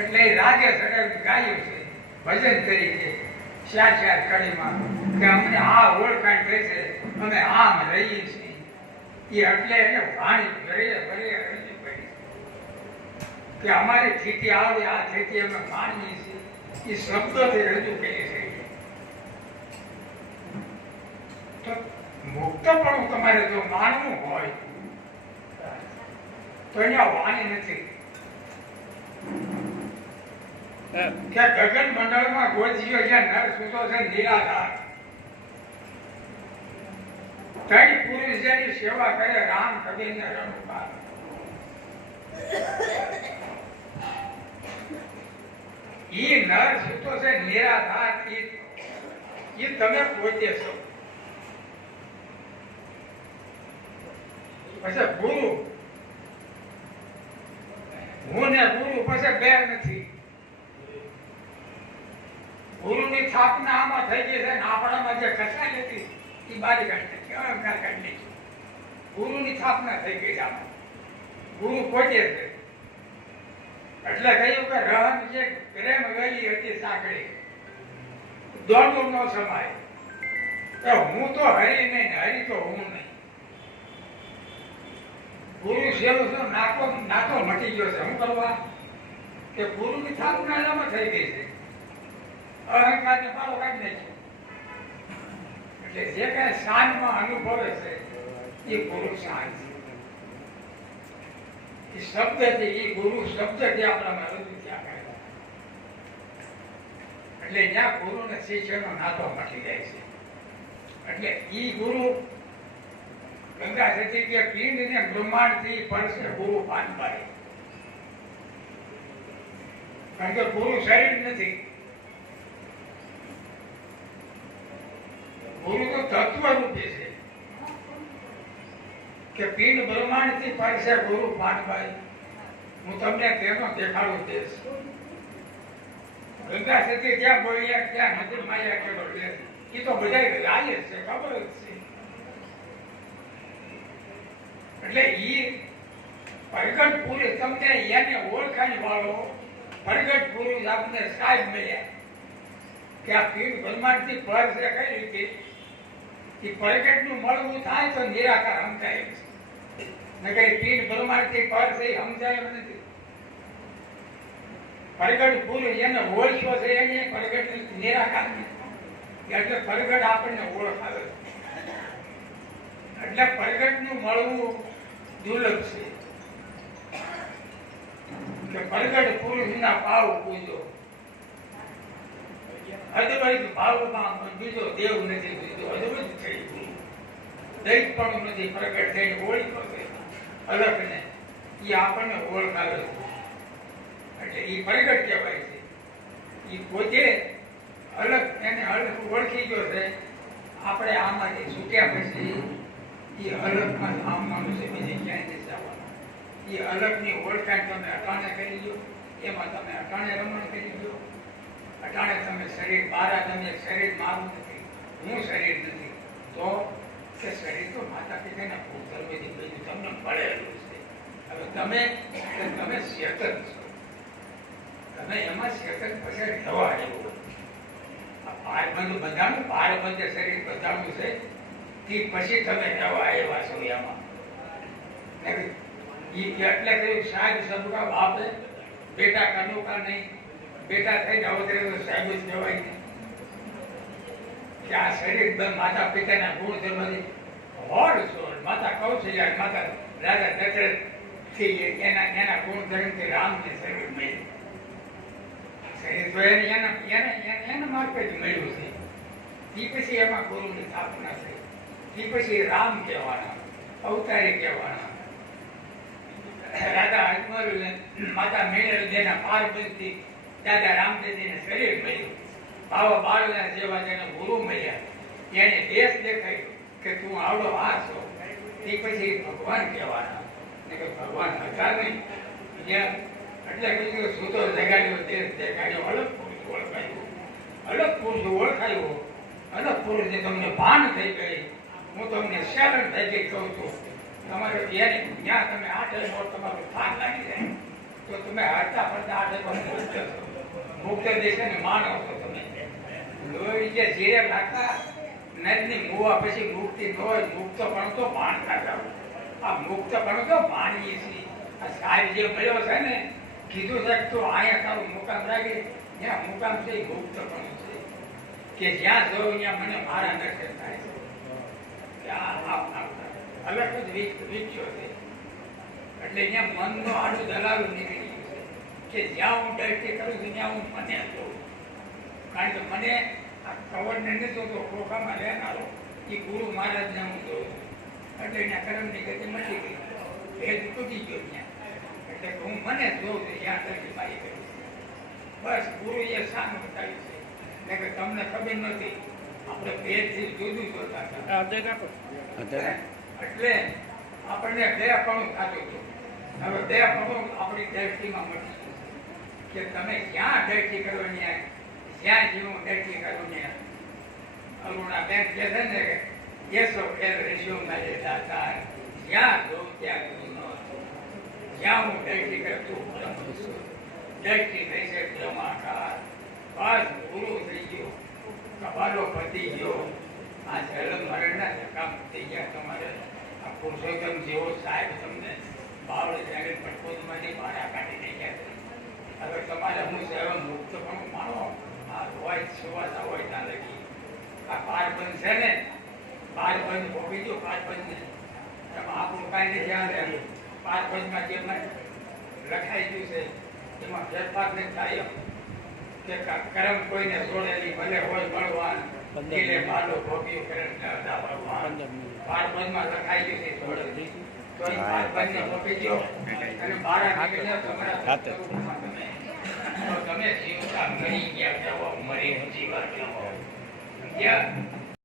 એટલે એ રાગે સગા ગાયું છે ભજન તરીકે ચાર ચાર કડીમાં કે અમને આ ઓળખાણ થઈ છે, અમે આમ રહીએ છીએ. એ એટલે એને વાણી ભરે રજૂ કરી કે અમારી સ્થિતિ આવે આ સ્થિતિ અમે માનીએ છીએ. એ શબ્દોથી રજૂ કરીએ છીએ. તો મુક્તપણું તમારે જો માનવું હોય તો અહીંયા વાણી નથી કે ગગન મંડળમાં ગોજીઓ જ્યાં નર સૂતો છે નિરાધાર ત્રણ પુરુષ જેની સેવા કરે રામ કબીર ને રણુપાલ. ઈ નર સૂતો છે નિરાધાર એ તમે પોતે છો. પછી ગુરુ હું ને ગુરુ પછી બે નથી. ગુરુની સ્થાપના આમાં થઈ ગઈ છે ને આપણામાં જે કસાઈ હતી એ બારી કાઢી નાખી, અહંકાર કાઢી નાખી. ગુરુની સ્થાપના થઈ ગઈ છે આમાં. ગુરુ પોતે છે. એટલે કહ્યું કે રહન જે પ્રેમ ગયેલી હતી સાંકળી દોડું નો સમાય કે હું તો હરી નહીં, હરી તો હું નહીં. ગુરુ સેવું છું નાતો મટી ગયો છે. શું કરવા કે ગુરુની સ્થાપના એમાં થઈ ગઈ છે. અહંકાર ને પાડો કાઢી નાખ્યો. એટલે જે કઈ શાનમાં અનુભવે છે એ ગુરુ શાન છે. એ શબ્દથી એ ગુરુ શબ્દથી આપણામાં રજૂ થયા કરે. એટલે જ્યાં ગુરુ ને શિષ્યનો નાતો મટી જાય છે. એટલે ઈ ગુરુ ગંગા સતી કે પિંડ ને બ્રહ્માંડ થી પરસે ગુરુ પાન પાડે. કારણ કે ગુરુ શરીર નથી. ગુરુ તો તત્વ રૂપે છે કે પિંડ બ્રહ્માંડ થી પરસે ગુરુ પાનભાઈ. હું તમને તેનો દેખાડું દેશ. ગંગા સતી જ્યાં બોલ્યા ત્યાં નદી માયા કેલો એ તો બધા ગાય જ છે, ખબર જ છે. એટલે ઈ પ્રગટ પુરુષ તમને એને ઓળખાણ વાળો પ્રગટ પુરુષ આપને સાહેબ મળ્યા કે આ પિંડ બ્રહ્માંડ થી પર છે. કઈ રીતે એ પ્રગટ નું મળવું થાય તો નિરાકાર સમજાય છે. નકર પિંડ બ્રહ્માંડ થી પર છે સમજાય નથી. પ્રગટ પુરુષ એને ઓળખ્યો છે એને પ્રગટ નિરાકાર નથી. એટલે પ્રગટ આપણને ઓળખાવે. એટલે પ્રગટ નું મળવું દુર્લભ છે કે પ્રગટ પુરુષ ના ભાવ પૂજો. અદવૈત ભાવમાં બીજો દેવ નથી, બીજો અદવૈત થઈ ગયું. દૈત પણ નથી. પ્રગટ થઈને ઓળખ્યો છે અલગ ને એ આપણને ઓળખાવે છે. એટલે એ પ્રગટ કહેવાય છે. એ પોતે અલગ એને અલગ ઓળખી ગયો છે. આપણે આમાંથી છૂટ્યા પછી એ અલગમાં આમવાનું છે, બીજે ક્યાંય નથી જવાનું. એ અલગની ઓળખાણ તમે અટાણે કરી લો, એમાં તમે અટાણે રમણ કરી લો. અટાણે તમે શરીર બારા તમે શરીર મારું નથી, હું શરીર નથી. તો કે શરીર તો માતા પિતાના ભૂતર્વેથી બધું તમને મળેલું છે. હવે તમે ચેતન છો. તમે એમાં ચેતન પછી રહેવા એવું પારબંધ બંધાણું પારબંધ શરીર બંધાણું છે તે પછી તમે રહેવા આવ્યા છો એમાં. એટલે કહ્યું સાહેબ સબકા બાપે બેટા કનોકા નહીં. બેટા થઈને અવતરે તો સાહેબ જ કહેવાય નહીં. કે આ શરીર માતા પિતાના ગુણ ધર્મથી હોર છો. માતા કૌશલ્યા માતા રાજા દશરથ થી એના ગુણ ધર્મથી રામને શરીર મળ્યું. શરીર તો એના માર્ગે જ મળ્યું છે. તે પછી એમાં ગુરુની સ્થાપના થઈ. તે પછી રામ કહેવાના, અવતારી કહેવાના. રાજા અજમલ માતા મેળલ જેના પાર્વતી દાદા રામદેવજીને શરીર મળ્યું. બાવા બાળના જેવા જેને ગુરુ મળ્યા એને દેશ દેખાયું કે તું આવડો આ છો. તે પછી ભગવાન કહેવાના. ભગવાન હતા નહીં. એટલે કીધું સૂતો જગાડ્યો, દેશ દેખાડ્યો. અલગ પુરુષ ઓળખાયું. અલગ પુરુષ ઓળખાયો. અલગ પુરુષની તમને ભાન થઈ ગઈ. હું તમને શરણ થઈ ગઈ કહું છું. તમારે જ્યાં તમે આ ટાઈમ તમારું ભાન લાગી જાય તો તમે હરતા ફરતા આટલે પણ મુક્ત છો. મુક્ત દેશને માનો છો તમે. લોહી જે જીરે નાખતા નદની મુવા પછી મુક્તિ ન હોય. મુક્તપણું તો માનતા જાઓ. આ મુક્તપણું તો માનીએ છીએ. આ સાહેબ જે મળ્યો છે ને, કીધું છે તો અહીંયા તારું મુકામ રાખી. જ્યાં મુકામ છે એ મુક્તપણું છે. કે જ્યાં જવું ત્યાં મને મારા દર્શન થાય છે. અલગ જ વિકસ્યો છે. એટલે અહીંયા મનનો આડું દલાલું નીકળી ગયું છે કે જ્યાં હું દ્રષ્ટિ કરું છું ત્યાં હું મને જોઉં. કારણ કે મને આ કવરને નથી જોતો, ખોખામાં રહેનારો એ ગુરુ મહારાજને હું જોઉં છું. એટલે એના કર્મની ગતિ મળી ગઈ, ભેદ તૂટી ગયો ત્યાં. એટલે હું મને જોઉં છું જ્યાં દ્રષ્ટિ મારી કરી છે. બસ ગુરુએ શાન બતાવ્યું છે. એટલે કે તમને ખબર નથી, આપણે ભેદથી જુદું જોતા હતા. એટલે આપણને બેપણું થતું હતું. હવે બેપણું આપણી દ્રષ્ટિમાં મળી ગયું કે તમે જ્યાં દ્રષ્ટિ કરવાની, જ્યાં જીવું દ્રષ્ટિ કરવાની. અરુણાબેન કહે છે ને કે યસો ખેલ રેશિયો મારે દાતા, જ્યાં જોઉં ત્યાં તું ન છું. જ્યાં હું દ્રષ્ટિ કરતું દ્રષ્ટિ થઈ છે બ્રહ્માકાર. બસ ગુરુ થઈ ગયો, કપાલો પતી ગયો. આ જન્મ મરણના ધક્કા થઈ ગયા તમારે. આ પુરુષોત્તમ જેવો સાહેબ તમને બાવળે જાણે પટકોદમાંથી બહાર કાઢી દઈ ગયા. હવે તમારે હું સેવા મુક્ત પણ માનો. આ હોય સુવાસા હોય ત્યાં લગી આ પારબંધ છે ને, પારબંધ ભોગી દો. પારબંધ ને એમાં આપણું કાંઈ નથી આવે. પારબંધમાં જેમાં લખાઈ ગયું છે એમાં ફેરફાર નહીં થાય. કે કરમ કોઈને છોડેલી ભલે હોય મળવાન, કિલે બાલો ભોગ્યું કરે પારબંધમાં લખાઈ ગયું છે છોડેલી. તો એ પારબંધને ભોગી દો અને બહાર નીકળ્યા તમારા તમે જીવતા મરી ગયા, મરી જીવા.